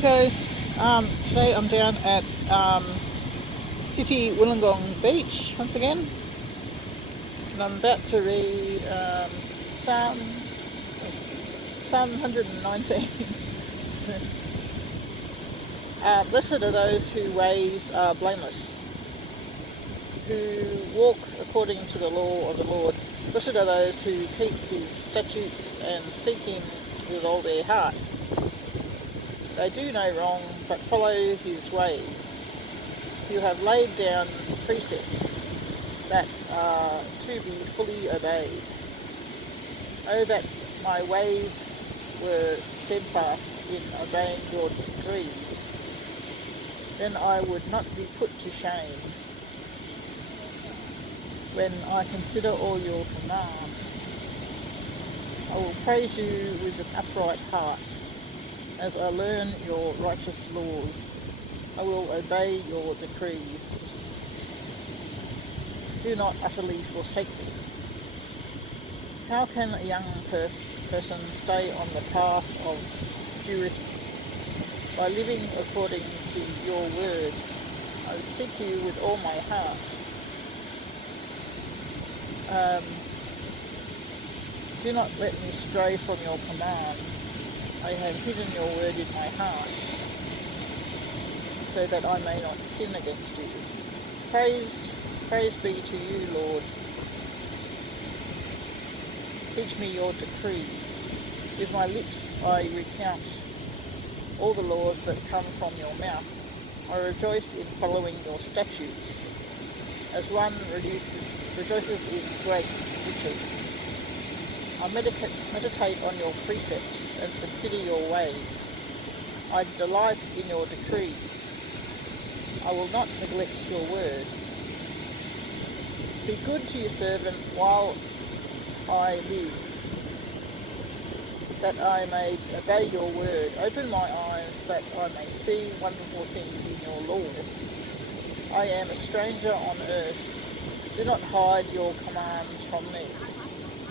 Hi guys, today I'm down at City Wollongong Beach once again, and I'm about to read Psalm 119. Blessed are those whose ways are blameless, who walk according to the law of the Lord. Blessed are those who keep his statutes and seek him with all their heart. They do no wrong, but follow his ways. You have laid down precepts that are to be fully obeyed. Oh, that my ways were steadfast in obeying your decrees. Then I would not be put to shame when I consider all your commands. I will praise you with an upright heart. As I learn your righteous laws, I will obey your decrees. Do not utterly forsake me. How can a young person stay on the path of purity? By living according to your word. I seek you with all my heart. Do not let me stray from your commands. I have hidden your word in my heart, so that I may not sin against you. Praise be to you, Lord. Teach me your decrees. With my lips I recount all the laws that come from your mouth. I rejoice in following your statutes, as one rejoices in great riches. I meditate on your precepts and consider your ways. I delight in your decrees. I will not neglect your word. Be good to your servant while I live, that I may obey your word. Open my eyes that I may see wonderful things in your law. I am a stranger on earth. Do not hide your commands from me.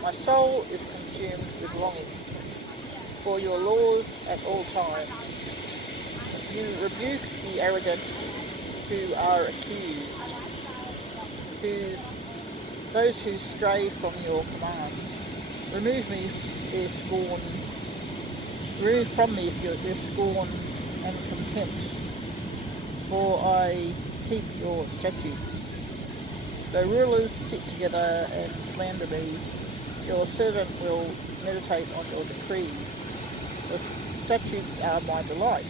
My soul is consumed with longing for your laws at all times. You rebuke the arrogant who are accused, those who stray from your commands. Remove from me their scorn and contempt, for I keep your statutes. Though rulers sit together and slander me, your servant will meditate on your decrees. Your statutes are my delight.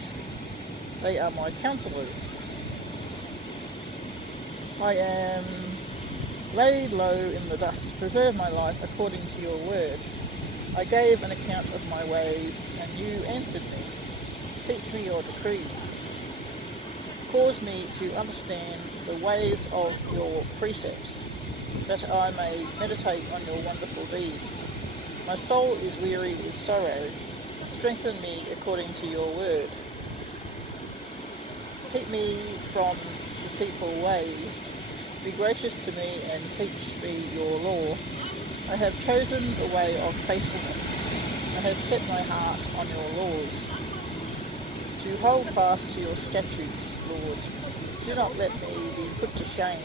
They are my counselors. I am laid low in the dust. Preserve my life according to your word. I gave an account of my ways, and you answered me. Teach me your decrees. Cause me to understand the ways of your precepts, that I may meditate on your wonderful deeds. My soul is weary with sorrow. Strengthen me according to your word. Keep me from deceitful ways. Be gracious to me and teach me your law. I have chosen the way of faithfulness. I have set my heart on your laws. To hold fast to your statutes, Lord. Do not let me be put to shame.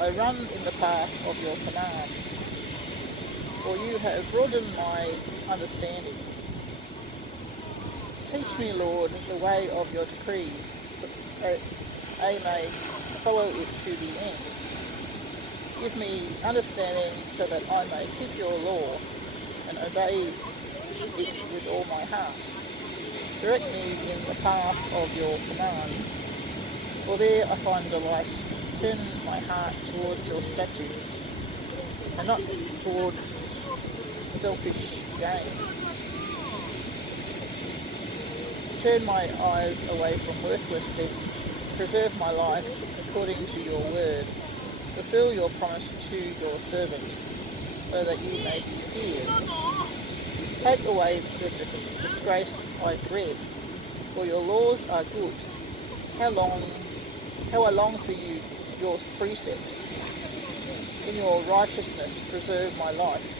I run in the path of your commands, for you have broadened my understanding. Teach me, Lord, the way of your decrees, so that I may follow it to the end. Give me understanding so that I may keep your law and obey it with all my heart. Direct me in the path of your commands, for there I find delight. Turn my heart towards your statutes, and not towards selfish gain. Turn my eyes away from worthless things. Preserve my life according to your word. Fulfill your promise to your servant, so that you may be feared. Take away the disgrace I dread, for your laws are good. How I long for you, your precepts. In your righteousness preserve my life.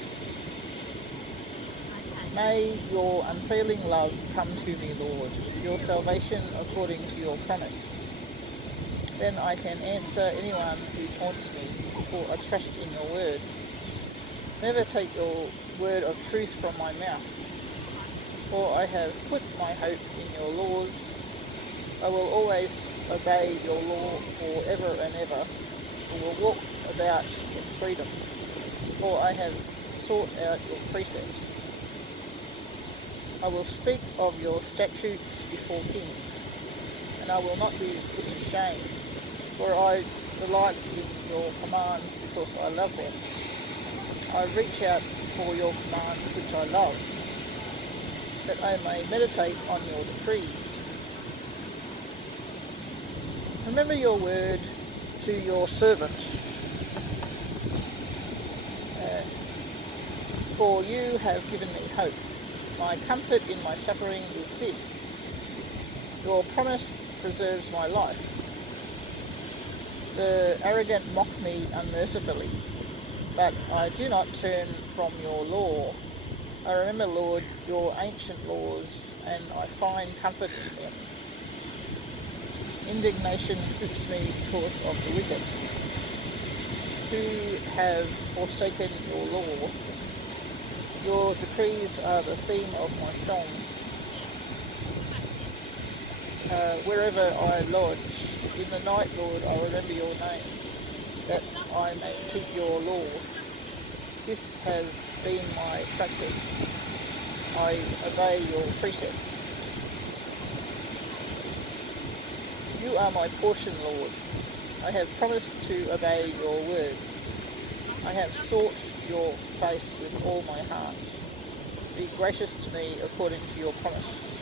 May your unfailing love come to me, Lord, your salvation according to your promise. Then I can answer anyone who taunts me, for I trust in your word. Never take your word of truth from my mouth, for I have put my hope in your laws. I will always obey your law forever and ever. I will walk about in freedom, for I have sought out your precepts. I will speak of your statutes before kings, and I will not be put to shame, for I delight in your commands because I love them. I reach out for your commands which I love, that I may meditate on your decrees. Remember your word to your servant, for you have given me hope. My comfort in my suffering is this: your promise preserves my life. The arrogant mock me unmercifully, but I do not turn from your law. I remember, Lord, your ancient laws, and I find comfort in them. Indignation grips me because of the wicked, who have forsaken your law. Your decrees are the theme of my song. Wherever I lodge, in the night, Lord, I remember your name, that I may keep your law. This has been my practice. I obey your precepts. You are my portion, Lord. I have promised to obey your words. I have sought your face with all my heart. Be gracious to me according to your promise.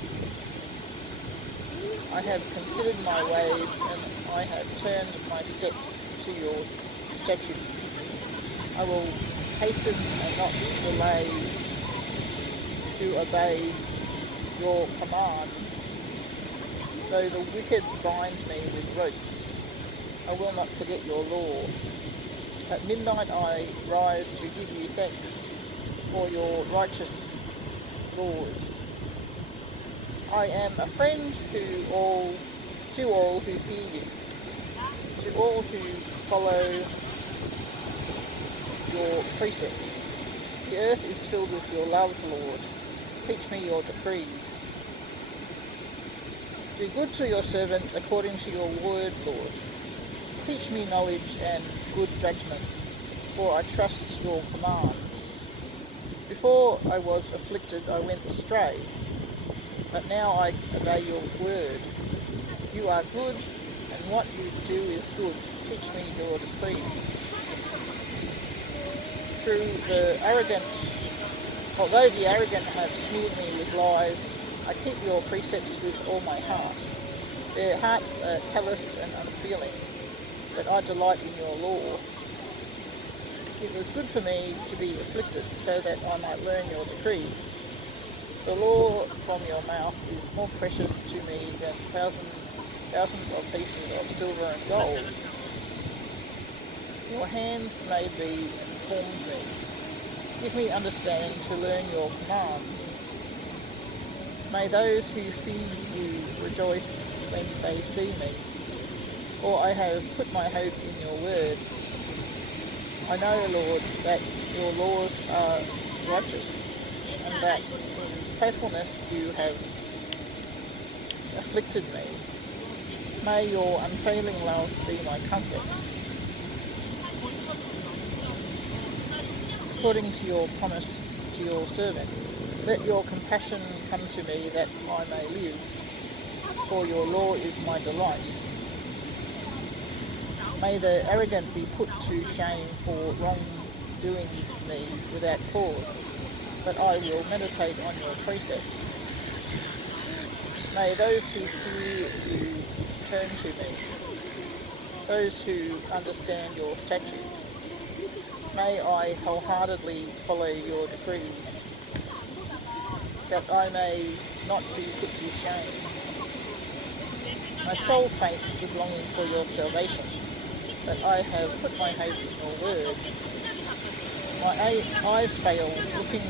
I have considered my ways, and I have turned my steps to your statutes. I will hasten and not delay to obey your commands. Though the wicked binds me with ropes, I will not forget your law. At midnight I rise to give you thanks for your righteous laws. I am a friend to all who fear you, to all who follow your precepts. The earth is filled with your love, Lord. Teach me your decrees. Do good to your servant according to your word, Lord. Teach me knowledge and good judgment, for I trust your commands. Before I was afflicted, I went astray, but now I obey your word. You are good, and what you do is good. Teach me your decrees. Although the arrogant have smeared me with lies, I keep your precepts with all my heart. Their hearts are callous and unfeeling, but I delight in your law. It was good for me to be afflicted, so that I might learn your decrees. The law from your mouth is more precious to me than thousands of pieces of silver and gold. Your hands made me and formed me. Give me understanding to learn your commands. May those who fear you rejoice when they see me, for I have put my hope in your word. I know, Lord, that your laws are righteous, and that in faithfulness you have afflicted me. May your unfailing love be my comfort. According to your promise to your servant, let your compassion come to me that I may live, for your law is my delight. May the arrogant be put to shame for wrongdoing me without cause, but I will meditate on your precepts. May those who fear you turn to me, those who understand your statutes. May I wholeheartedly follow your decrees, that I may not be put to shame. My soul faints with longing for your salvation, but I have put my hope in your word. My eyes fail looking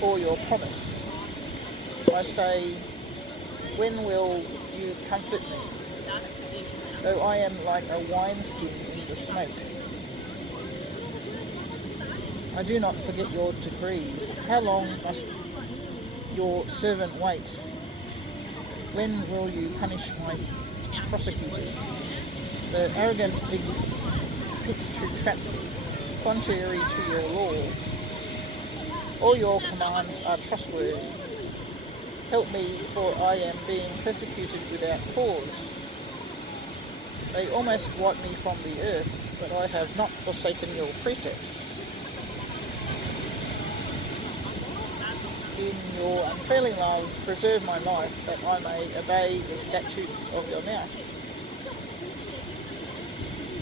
for your promise. I say, when will you comfort me? Though I am like a wineskin in the smoke. I do not forget your decrees. How long must your servant wait? When will you punish my prosecutors? The arrogant digs pits to trap me, contrary to your law. All your commands are trustworthy. Help me, for I am being persecuted without cause. They almost wipe me from the earth, but I have not forsaken your precepts. In your unfailing love, preserve my life, that I may obey the statutes of your mouth.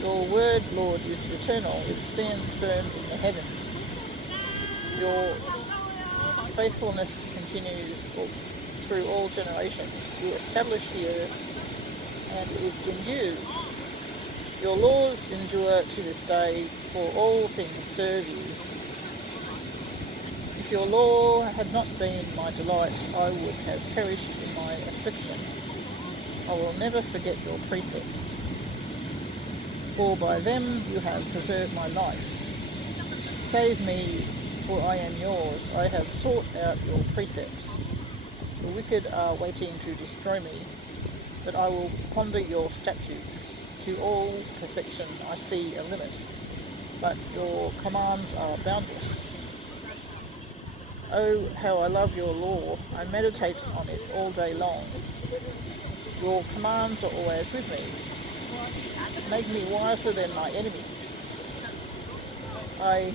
Your word, Lord, is eternal. It stands firm in the heavens. Your faithfulness continues through all generations. You establish the earth, and it endures. Your laws endure to this day, for all things serve you. If your law had not been my delight, I would have perished in my affliction. I will never forget your precepts, for by them you have preserved my life. Save me, for I am yours. I have sought out your precepts. The wicked are waiting to destroy me, but I will ponder your statutes. To all perfection I see a limit, but your commands are boundless. Oh, how I love your law. I meditate on it all day long. Your commands are always with me. Make me wiser than my enemies. I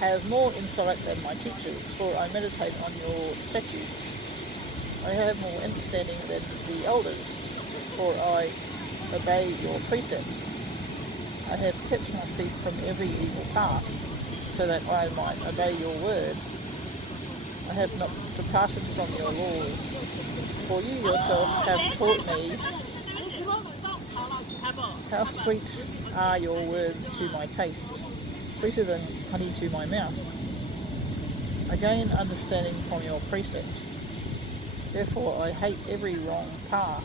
have more insight than my teachers, for I meditate on your statutes. I have more understanding than the elders, for I obey your precepts. I have kept my feet from every evil path, so that I might obey your word. I have not departed from your laws, for you yourself have taught me. How sweet are your words to my taste, sweeter than honey to my mouth. I gain understanding from your precepts, therefore I hate every wrong path.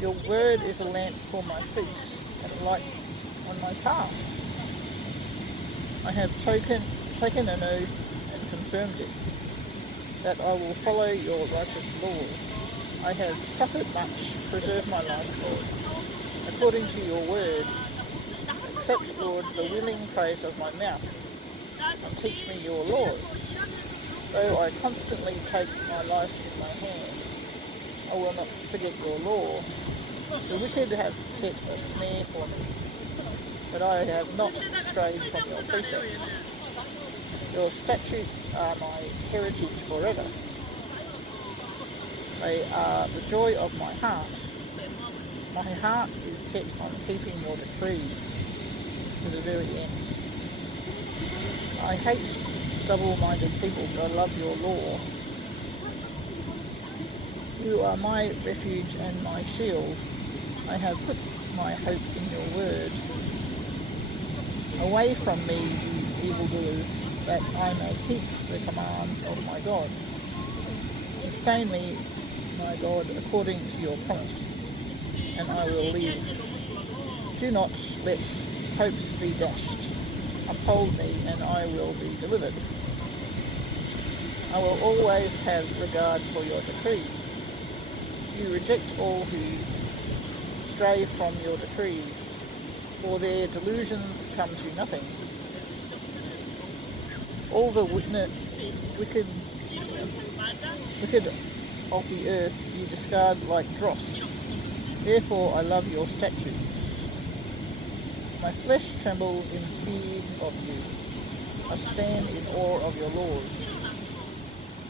Your word is a lamp for my feet and a light on my path. I have taken an oath and confirmed it, that I will follow your righteous laws. I have suffered much. Preserve my life, Lord, according to your word. Accept, Lord, the willing praise of my mouth, and teach me your laws. Though I constantly take my life in my hands, I will not forget your law. The wicked have set a snare for me, but I have not strayed from your precepts. Your statutes are my heritage forever. They are the joy of my heart. My heart is set on keeping your decrees to the very end. I hate double-minded people, but I love your law. You are my refuge and my shield. I have put my hope in your word. Away from me, you evildoers, that I may keep the commands of my God. Sustain me, my God, according to your promise, and I will live. Do not let hopes be dashed. Uphold me, and I will be delivered. I will always have regard for your decrees. You reject all who stray from your decrees, for their delusions come to nothing. All the wicked of the earth you discard like dross. Therefore I love your statutes. My flesh trembles in fear of you. I stand in awe of your laws.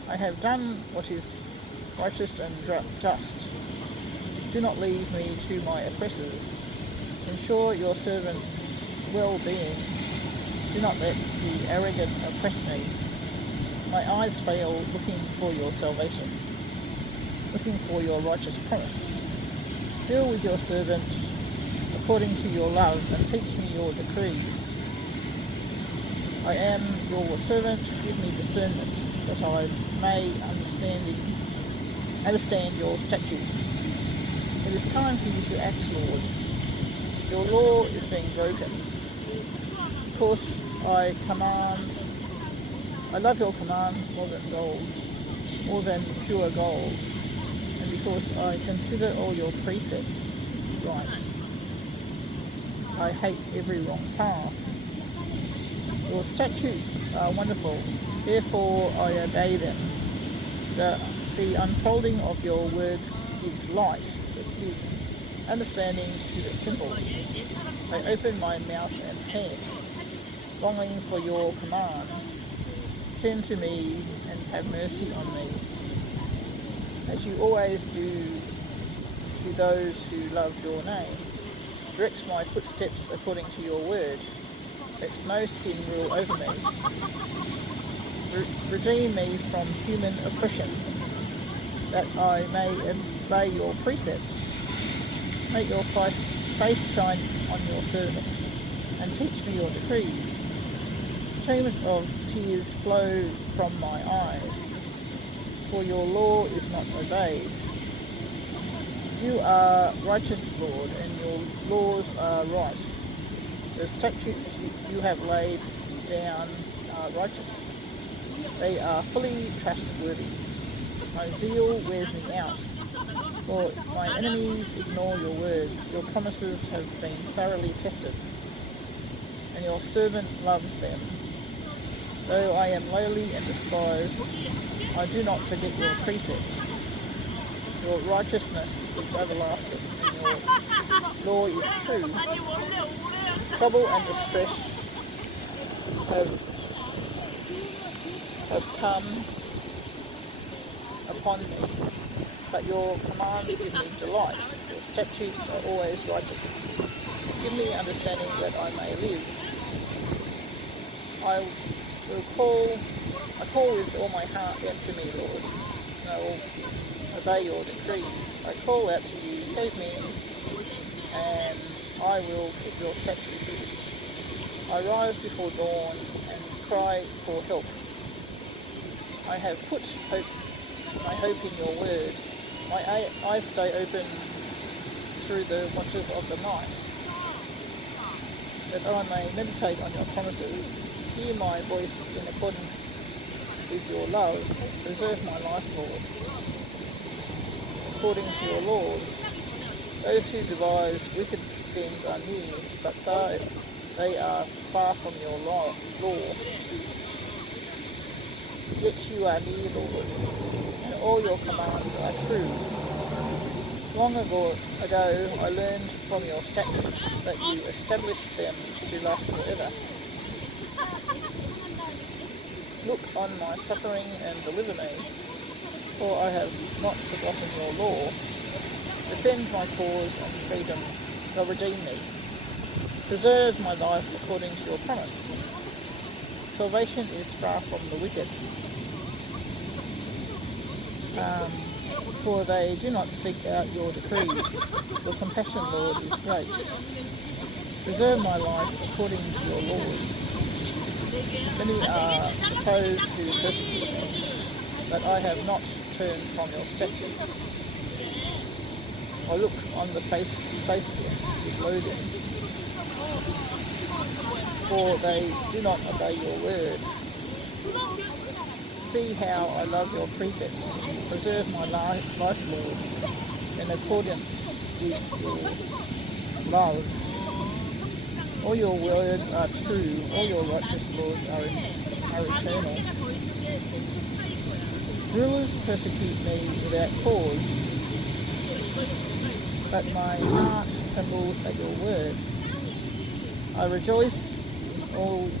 I have done what is righteous and just. Do not leave me to my oppressors. Ensure your servant's well-being. Do not let the arrogant oppress me. My eyes fail looking for your salvation, looking for your righteous promise. Deal with your servant according to your love, and teach me your decrees. I am your servant, give me discernment, that I may understand your statutes. It is time for you to act, Lord. Your law is being broken. Of course, I love your commands more than gold, more than pure gold, and because I consider all your precepts right. I hate every wrong path. Your statutes are wonderful, therefore I obey them. The unfolding of your words gives light, it gives understanding to the simple. I open my mouth and pant, longing for your commands. Turn to me and have mercy on me, as you always do to those who love your name. Direct my footsteps according to your word. Let no sin rule over me. Redeem me from human oppression, that I may obey your precepts. Make your face shine on your servant, and teach me your decrees. Streams of tears flow from my eyes, for your law is not obeyed. You are righteous, Lord, and your laws are right. The statutes you have laid down are righteous. They are fully trustworthy. My zeal wears me out, for my enemies ignore your words. Your promises have been thoroughly tested, and your servant loves them. Though I am lowly and despised, I do not forget your precepts. Your righteousness is everlasting, and your law is true. Trouble and distress have come upon me, but your commands give me delight. Your statutes are always righteous. Give me understanding that I may live. I call with all my heart, answer me, Lord, and I will obey your decrees. I call out to you, save me, and I will keep your statutes. I rise before dawn and cry for help. I have put my hope in your word. My eyes stay open through the watches of the night, that I may meditate on your promises. Hear my voice in accordance with your love. Preserve my life, Lord, according to your laws. Those who devise wicked schemes are near, but they are far from your law. Yet you are near, Lord, and all your commands are true. Long ago I learned from your statutes that you established them to last forever. Look on my suffering and deliver me, for I have not forgotten your law. Defend my cause and freedom, or redeem me. Preserve my life according to your promise. Salvation is far from the wicked, for they do not seek out your decrees. Your compassion, Lord, is great. Preserve my life according to your laws. Many are the foes who persecute me, but I have not turned from your statutes. I look on the faithless with loathing, for they do not obey your word. See how I love your precepts. Preserve my life, Lord, in accordance with your love. All your words are true, all your righteous laws are eternal. Rulers persecute me without cause, but my heart trembles at your word. I rejoice in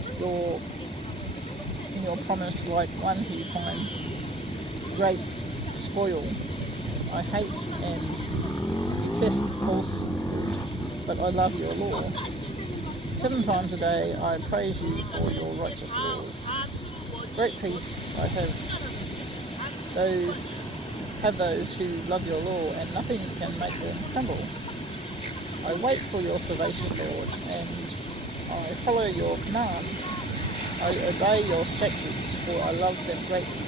your promise like one who finds great spoil. I hate and detest false, but I love your law. 7 times a day I praise you for your righteous laws. Great peace I have those who love your law, and nothing can make them stumble. I wait for your salvation, Lord, and I follow your commands. I obey your statutes, for I love them greatly.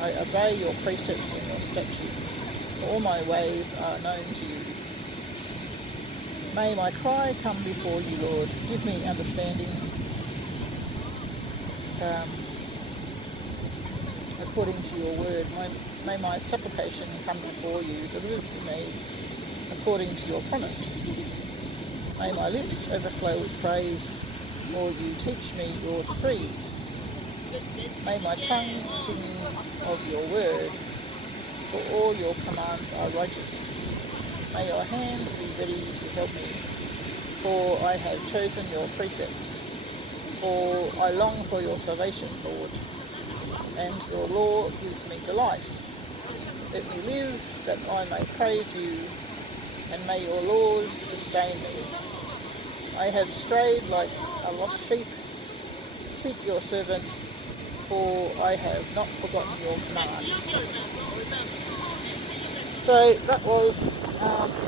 I obey your precepts and your statutes. All my ways are known to you. May my cry come before you, Lord. Give me understanding according to your word. May my supplication come before you. Deliver me according to your promise. May my lips overflow with praise, or you teach me your decrees. May my tongue sing of your word, for all your commands are righteous. May your hand be ready to help me, for I have chosen your precepts. For I long for your salvation, Lord, and your law gives me delight. Let me live that I may praise you, and may your laws sustain me. I have strayed like a lost sheep. Seek your servant, for I have not forgotten your commands. So that was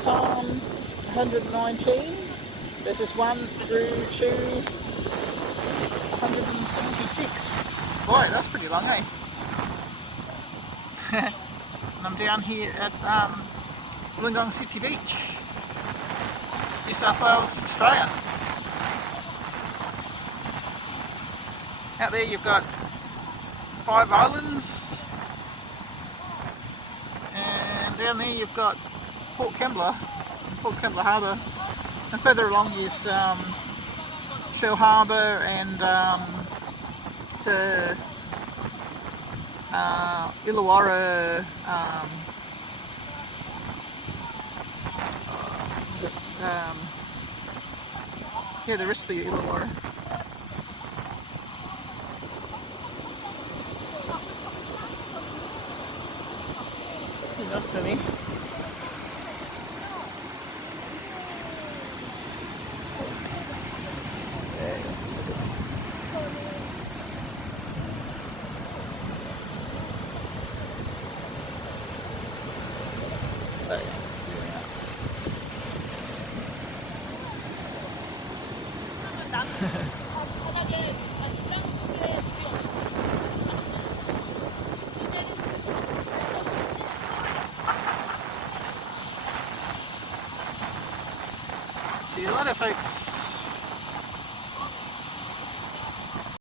Psalm 119, verses 1 through to 176. Boy, that's pretty long, eh? And I'm down here at Wollongong City Beach, New South Wales, Australia. Out there you've got 5 islands, and down there you've got Port Kembla Harbour, and further along is Shell Harbour and the Illawarra, the rest of the Illawarra. That's funny. See you later, folks.